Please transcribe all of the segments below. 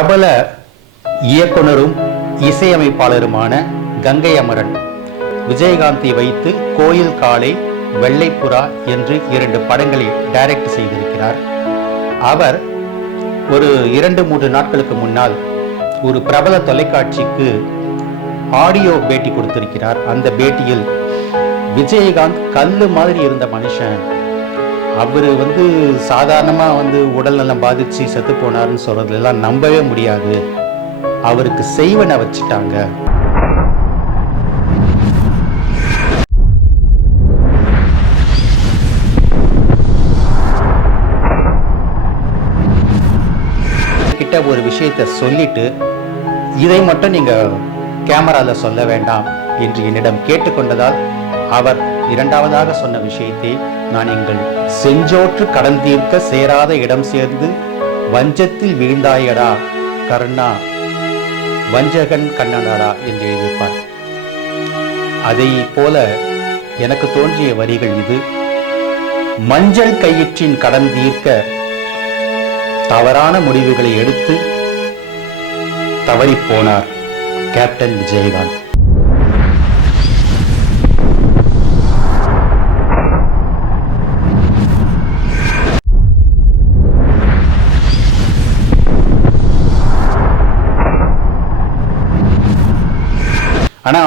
பிரபல இயக்குனரும் இசையமைப்பாளருமான கங்கை அமரன் விஜயகாந்தை வைத்து கோயில் காளை, வெள்ளைப்புறா என்று 2 படங்களை டைரக்ட் செய்திருக்கிறார். அவர் ஒரு 2-3 நாட்களுக்கு முன்னால் ஒரு பிரபல தொலைக்காட்சிக்கு ஆடியோ பேட்டி கொடுத்திருக்கிறார். அந்த பேட்டியில் விஜயகாந்த் கல்லு மாதிரி இருந்த மனுஷன், அவர் சாதாரணமாக உடல்நலம் பாதிச்சு செத்து போனார்னு சொல்றதுலாம் நம்பவே முடியாது, அவருக்கு செய்வனை வச்சுட்டாங்க. கிட்ட ஒரு விஷயத்தை சொல்லிட்டு இதை மட்டும் நீங்க கேமரால சொல்ல வேண்டாம் என்று என்னிடம் கேட்டுக்கொண்டதால் அவர் 2வதாக சொன்ன விஷயத்தை நான் எங்கள் செஞ்சோற்று கடன் தீர்க்க சேராத இடம் சேர்ந்து வஞ்சத்தில் வீழ்ந்தாயடா கர்ணா வஞ்சகன் கண்ணனடா என்று எழுதியிருப்பார். அதை போல எனக்கு தோன்றிய வரிகள் இது. மஞ்சள் கயிற்றின் கடன் தீர்க்க தவறான முடிவுகளை எடுத்து தவறிப்போனார் கேப்டன் விஜயகாந்த். ஆனா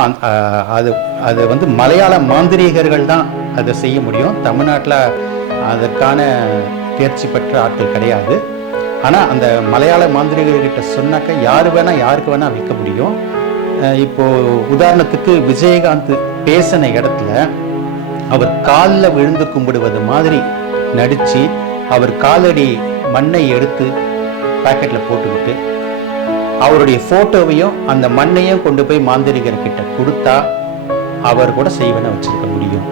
அது மலையாள மாந்திரீகர்கள் தான் அதை செய்ய முடியும். தமிழ்நாட்டில் அதற்கான தேர்ச்சி பெற்ற ஆட்கள் கிடையாது. ஆனால் அந்த மலையாள மாந்திரிகர்கிட்ட சொன்னாக்க யாருக்கு வேணா வைக்க முடியும். இப்போ உதாரணத்துக்கு விஜயகாந்த் பேசின இடத்துல அவர் காலில் விழுந்து கும்பிடுவது மாதிரி நடிச்சு அவர் காலடி மண்ணை எடுத்து பாக்கெட்டில் போட்டுக்கிட்டு அவருடைய போட்டோவையும் அந்த மண்ணையும் கொண்டு போய் மாந்திரிகர்கிட்ட கொடுத்தா அவர் கூட செய்வனை வச்சிருக்க முடியும்.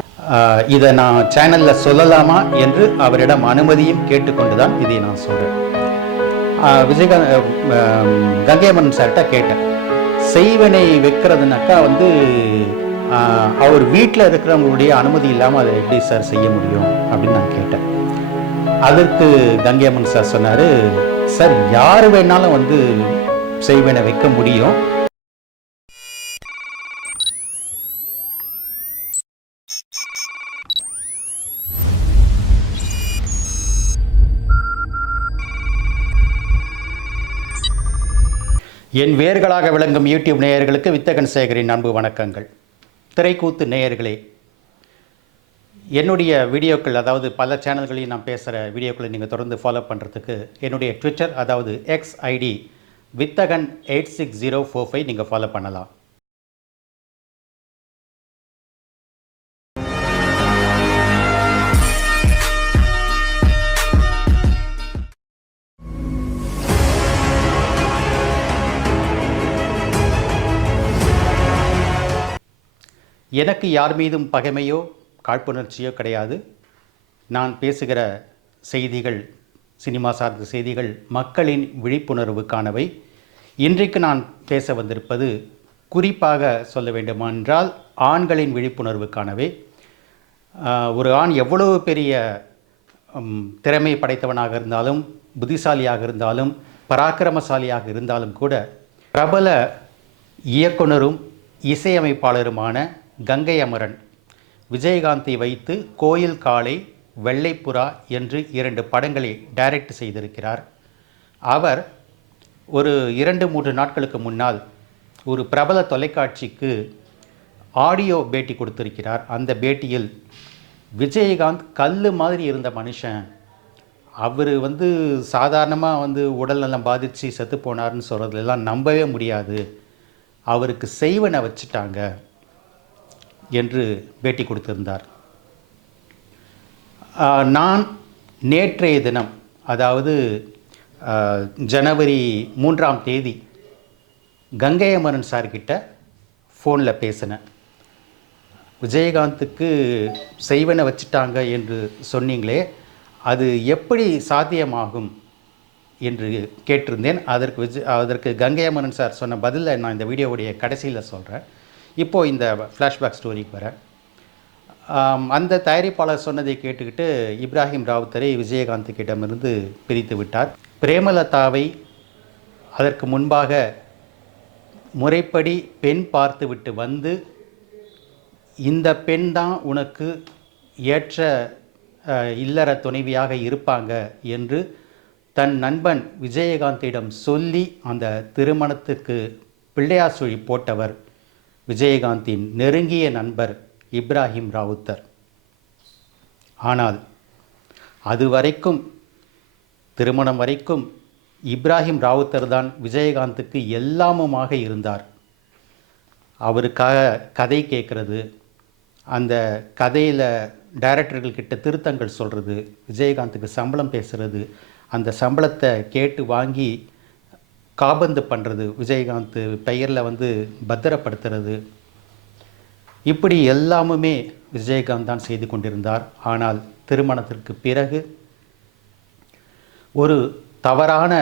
இதை நான் சேனல்ல சொல்லலாமா என்று அவரிடம் அனுமதியும் கேட்டுக்கொண்டுதான் இதை நான் சொல்றேன். கங்கை அமரன் சார்கிட்ட கேட்டேன், செய்வனை வைக்கிறதுனாக்கா அவர் வீட்டில் இருக்கிறவங்களுடைய அனுமதி இல்லாமல் அதை எப்படி சார் செய்ய முடியும் அப்படின்னு நான் கேட்டேன். அதற்கு கங்கை அமரன் சார் சொன்னாரு, சார் யாரு வேணாலும் செய்வனை வைக்க முடியும். என் வேர்களாக விளங்கும் யூடியூப் நேயர்களுக்கு வித்தகன் சேகரின் அன்பு வணக்கங்கள். திரைக்கூத்து நேயர்களே, என்னுடைய வீடியோக்கள், அதாவது பல சேனல்களையும் நான் பேசுகிற வீடியோக்களை நீங்கள் தொடர்ந்து ஃபாலோ பண்ணுறதுக்கு என்னுடைய ட்விட்டர், அதாவது எக்ஸ் ஐடி வித்தகன் 86045 நீங்கள் ஃபாலோ பண்ணலாம். எனக்கு யார் மீதும் பகைமையோ காழ்ப்புணர்ச்சியோ கிடையாது. நான் பேசுகிற செய்திகள், சினிமா சார்ந்த செய்திகள் மக்களின் விழிப்புணர்வுக்கானவை. இன்றைக்கு நான் பேச வந்திருப்பது குறிப்பாக சொல்ல வேண்டுமென்றால் ஆண்களின் விழிப்புணர்வுக்கானவை. ஒரு ஆண் எவ்வளவு பெரிய திறமை படைத்தவனாக இருந்தாலும், புத்திசாலியாக இருந்தாலும், பராக்கிரமசாலியாக இருந்தாலும் கூட பிரபல இயக்குனரும் இசையமைப்பாளருமான கங்கை அமரன் விஜயகாந்தை வைத்து கோயில் காளை, வெள்ளைப்புறா என்று 2 படங்களை டைரக்ட் செய்திருக்கிறார். அவர் ஒரு 2-3 நாட்களுக்கு முன்னால் ஒரு பிரபல தொலைக்காட்சிக்கு ஆடியோ பேட்டி கொடுத்திருக்கிறார். அந்த பேட்டியில் விஜயகாந்த் கல்லு மாதிரி இருந்த மனுஷன், அவர் சாதாரணமாக உடல்நலம் பாதித்து செத்து போனார்னு சொல்கிறதுலாம் நம்பவே முடியாது, அவருக்கு செய்வனை வச்சுட்டாங்க என்று பேட்டி கொடுத்திருந்தார். நான் நேற்றைய தினம், அதாவது ஜனவரி 3ஆம் தேதி கங்கை அமரன் சார்கிட்ட ஃபோனில் பேசினேன். விஜயகாந்துக்கு செய்வனை வச்சுட்டாங்க என்று சொன்னீங்களே, அது எப்படி சாத்தியமாகும் என்று கேட்டிருந்தேன். அதற்கு கங்கை அமரன் சார் சொன்ன பதிலை நான் இந்த வீடியோவுடைய கடைசியில் சொல்கிறேன். இப்போது இந்த ஃப்ளாஷ்பேக் ஸ்டோரிக்கு வரேன். அந்த தயாரிப்பாளர் சொன்னதை கேட்டுக்கிட்டு இப்ராஹிம் ராவுத்தரை விஜயகாந்துக்கிடமிருந்து பிரித்து விட்டார். பிரேமலதாவை அதற்கு முன்பாக முறைப்படி பெண் பார்த்துவிட்டு வந்து, இந்த பெண் தான் உனக்கு ஏற்ற இல்லற துணைவியாக இருப்பாங்க என்று தன் நண்பன் விஜயகாந்திடம் சொல்லி அந்த திருமணத்துக்கு பிள்ளையார் சுழி போட்டவர் விஜயகாந்தின் நெருங்கிய நண்பர் இப்ராஹிம் ராவுத்தர். ஆனால் அதுவரைக்கும், திருமணம் வரைக்கும் இப்ராஹிம் ராவுத்தர் தான் விஜயகாந்துக்கு எல்லாமுமாக இருந்தார். அவருக்காக கதை கேட்குறது, அந்த கதையில் டைரக்டர்கள்கிட்ட திருத்தங்கள் சொல்கிறது, விஜயகாந்துக்கு சம்பளம் பேசுகிறது, அந்த சம்பளத்தை கேட்டு வாங்கி காபந்து பண்ணுறது, விஜயகாந்த் பெயரில் பத்திரப்படுத்துறது, இப்படி எல்லாமுமே விஜயகாந்த் தான் செய்து கொண்டிருந்தார். ஆனால் திருமணத்திற்கு பிறகு ஒரு தவறான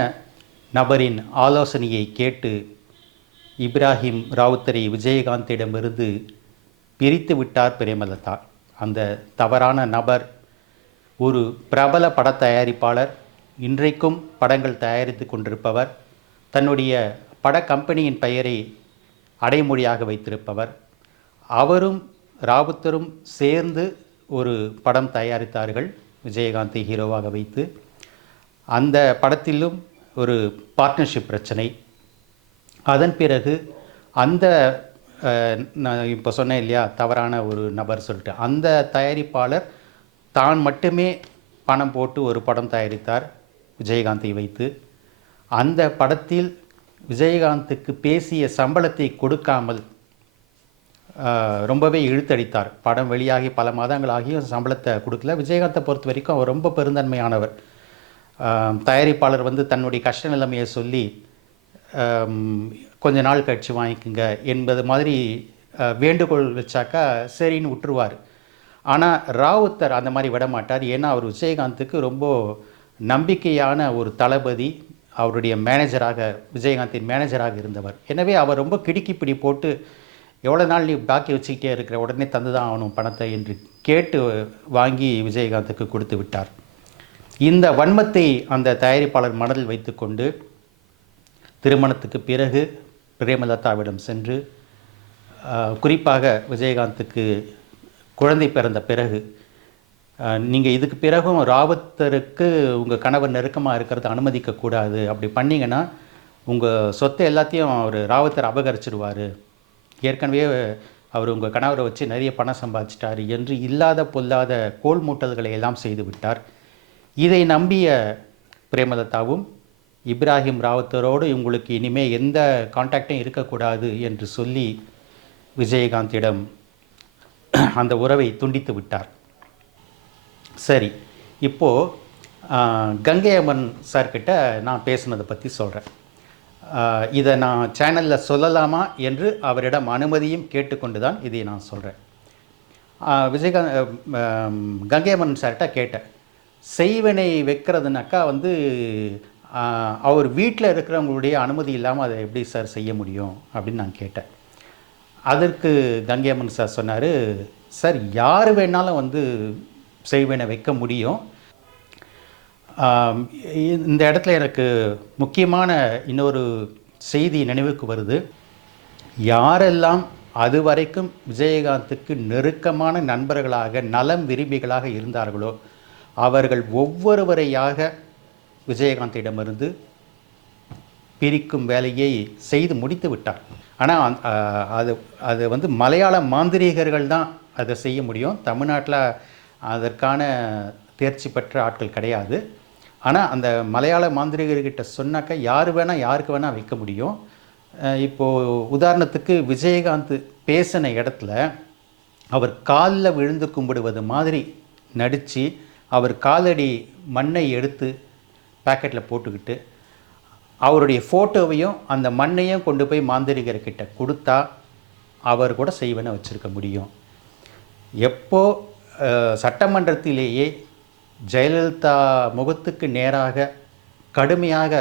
நபரின் ஆலோசனையை கேட்டு இப்ராஹிம் ராவுத்தரை விஜயகாந்திடமிருந்து பிரித்து விட்டார் பிரேமலதா. அந்த தவறான நபர் ஒரு பிரபல பட தயாரிப்பாளர், இன்றைக்கும் படங்கள் தயாரித்து கொண்டிருப்பவர், தன்னுடைய பட கம்பெனியின் பெயரை அடைமொழியாக வைத்திருப்பவர். அவரும் ராவுத்தரும் சேர்ந்து ஒரு படம் தயாரித்தார்கள், விஜயகாந்தை ஹீரோவாக வைத்து. அந்த படத்திலும் ஒரு பார்ட்னர்ஷிப் பிரச்சனை. அதன் பிறகு அந்த நான் இப்போ சொன்னேன் இல்லையா, தவறான ஒரு நபர் சொல்லிட்டு, அந்த தயாரிப்பாளர் தான் மட்டுமே பணம் போட்டு ஒரு படம் தயாரித்தார் விஜயகாந்தை வைத்து. அந்த படத்தில் விஜயகாந்துக்கு பேசிய சம்பளத்தை கொடுக்காமல் ரொம்பவே இழுத்தடித்தார். படம் வெளியாகி பல மாதங்களாகியும் சம்பளத்தை கொடுக்கல. விஜயகாந்தை பொறுத்த வரைக்கும் அவர் ரொம்ப பெருந்தன்மையானவர். தயாரிப்பாளர் தன்னுடைய கஷ்ட நிலைமையை சொல்லி கொஞ்ச நாள் கழிச்சு வாங்கிக்குங்க என்பது மாதிரி வேண்டுகோள் வச்சாக்கா சரின்னு விட்டுருவார். ஆனால் ராவுத்தர் அந்த மாதிரி விட மாட்டார். ஏன்னா அவர் விஜயகாந்துக்கு ரொம்ப நம்பிக்கையான ஒரு தளபதி, அவருடைய மேனேஜராக, விஜயகாந்தின் மேனேஜராக இருந்தவர். எனவே அவர் ரொம்ப கிடுக்கிப்பிடி போட்டு, எவ்வளோ நாள் நீ பாக்கி வச்சுக்கிட்டே இருக்கிற, உடனே தந்து தான் ஆகணும் பணத்தை என்று கேட்டு வாங்கி விஜயகாந்துக்கு கொடுத்து விட்டார். இந்த வன்மத்தை அந்த தயாரிப்பாளர் மனதில் வைத்துக்கொண்டு திருமணத்துக்கு பிறகு பிரேமலதாவிடம் சென்று, குறிப்பாக விஜயகாந்துக்கு குழந்தை பிறந்த பிறகு, நீங்கள் இதுக்கு பிறகும் ராவுத்தருக்கு உங்கள் கணவர் நெருக்கமாக இருக்கிறத அனுமதிக்கக்கூடாது, அப்படி பண்ணிங்கன்னா உங்கள் சொத்தை எல்லாத்தையும் அவர் ராவுத்தர் அபகரிச்சிடுவார், ஏற்கனவே அவர் உங்கள் கணவரை வச்சு நிறைய பணம் சம்பாதிச்சிட்டார் என்று இல்லாத பொல்லாத கோல் மூட்டல்களை எல்லாம் செய்து விட்டார். இதை நம்பிய பிரேமலதாவும் இப்ராஹிம் ராவுத்தரோடு உங்களுக்கு இனிமேல் எந்த கான்டாக்டும் இருக்கக்கூடாது என்று சொல்லி விஜயகாந்திடம் அந்த உறவை துண்டித்து விட்டார். சரி, இப்போது கங்கை அமரன் சார்கிட்ட நான் பேசுனதை பற்றி சொல்கிறேன். இதை நான் சேனலில் சொல்லலாமா என்று அவரிடம் அனுமதியும் கேட்டுக்கொண்டு தான் இதை நான் சொல்கிறேன். கங்கை அமரன் சார்கிட்ட கேட்டேன், செய்வனை வைக்கிறதுனாக்கா அவர் வீட்டில் இருக்கிறவங்களுடைய அனுமதி இல்லாமல் அதை எப்படி சார் செய்ய முடியும் அப்படின்னு நான் கேட்டேன். அதற்கு கங்கை அமரன் சார் சொன்னார், சார் யார் வேணாலும் செய்வனை வைக்க முடியும். இந்த இடத்துல எனக்கு முக்கியமான இன்னொரு செய்தி நினைவுக்கு வருது. யாரெல்லாம் அதுவரைக்கும் விஜயகாந்துக்கு நெருக்கமான நண்பர்களாக, நலம் விரும்பிகளாக இருந்தார்களோ அவர்கள் ஒவ்வொருவரையாக விஜயகாந்திடமிருந்து பிரிக்கும் வேலையை செய்து முடித்து விட்டார். ஆனால் அது மலையாள மாந்திரீகர்கள் தான் அதை செய்ய முடியும். தமிழ்நாட்டில் அதற்கான தேர்ச்சி பெற்ற ஆட்கள் கிடையாது. ஆனால் அந்த மலையாள மாந்திரிகர்கிட்ட சொன்னாக்கா யார் வேணால் யாருக்கு வேணால் வைக்க முடியும். இப்போது உதாரணத்துக்கு விஜயகாந்த் பேசின இடத்துல அவர் காலில் விழுந்து கும்பிடுவது மாதிரி நடித்து அவர் காலடி மண்ணை எடுத்து பேக்கெட்டில் போட்டுக்கிட்டு அவருடைய ஃபோட்டோவையும் அந்த மண்ணையும் கொண்டு போய் மாந்திரிகர்கிட்ட கொடுத்தா அவர் கூட செய்வனை வச்சுருக்க முடியும். எப்போ சட்டமன்றத்திலேயே ஜெயலலிதா முகத்துக்கு நேராக கடுமையாக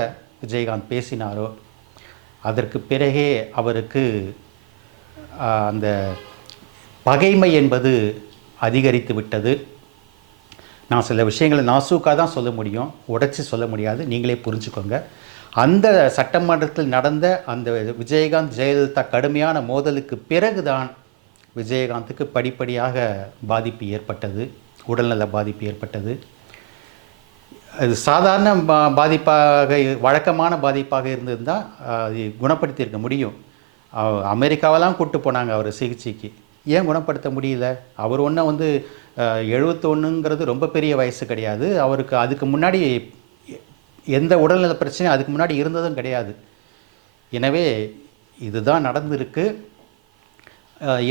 விஜயகாந்த் பேசினாரோ அதற்கு பிறகே அவருக்கு அந்த பகைமை என்பது அதிகரித்து விட்டது. நான் சில விஷயங்களை நாசூக்காக தான் சொல்ல முடியும், உடைச்சி சொல்ல முடியாது, நீங்களே புரிஞ்சுக்கோங்க. அந்த சட்டமன்றத்தில் நடந்த அந்த விஜயகாந்த் ஜெயலலிதா கடுமையான மோதலுக்கு பிறகுதான் விஜயகாந்துக்கு படிப்படியாக பாதிப்பு ஏற்பட்டது, உடல்நல பாதிப்பு ஏற்பட்டது. அது சாதாரண பாதிப்பாக, வழக்கமான பாதிப்பாக இருந்திருந்தால் அது குணப்படுத்தியிருக்க முடியும். அமெரிக்காவெல்லாம் கூப்பிட்டு போனாங்க அவர் சிகிச்சைக்கு. ஏன் குணப்படுத்த முடியல? அவர் ஒன்றும் வந்து 71ங்கிறது ரொம்ப பெரிய வயசு கிடையாது. அவருக்கு அதுக்கு முன்னாடி எந்த உடல்நல பிரச்சனையும் அதுக்கு முன்னாடி இருந்ததும் கிடையாது. எனவே இதுதான் நடந்திருக்கு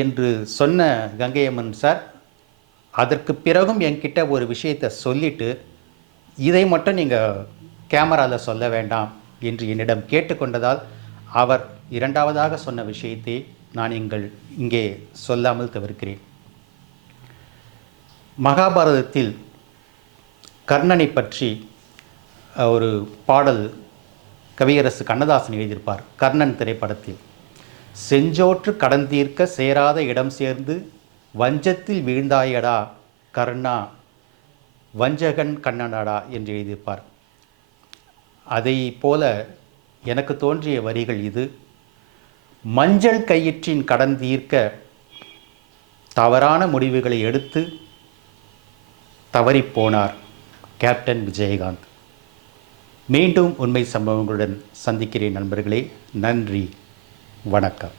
என்று சொன்ன கங்கையம்மன் சார் அதற்கு பிறகும் என்கிட்ட ஒரு விஷயத்தை சொல்லிவிட்டு, இதை மட்டும் நீங்கள் கேமராவில் சொல்ல வேண்டாம் என்று என்னிடம் கேட்டுக்கொண்டதால் அவர் இரண்டாவதாக சொன்ன விஷயத்தை நான் இங்கே சொல்லாமல் தவிர்க்கிறேன். மகாபாரதத்தில் கர்ணனை பற்றி ஒரு பாடல் கவியரசு கண்ணதாசன் எழுதியிருப்பார். கர்ணன் திரைப்படத்தில், செஞ்சோற்று கடந்தீர்க்க சேராத இடம் சேர்ந்து வஞ்சத்தில் வீழ்ந்தாயடா கர்ணா வஞ்சகன் கண்ணனடா என்று எழுதியிருப்பார். அதை போல எனக்கு தோன்றிய வரிகள் இது. மஞ்சள் கயிற்றின் கடன் தீர்க்க தவறான முடிவுகளை எடுத்து தவறிப்போனார் கேப்டன் விஜயகாந்த். மீண்டும் உண்மை சம்பவங்களுடன் சந்திக்கிறேன் நண்பர்களே. நன்றி, வணக்கம்.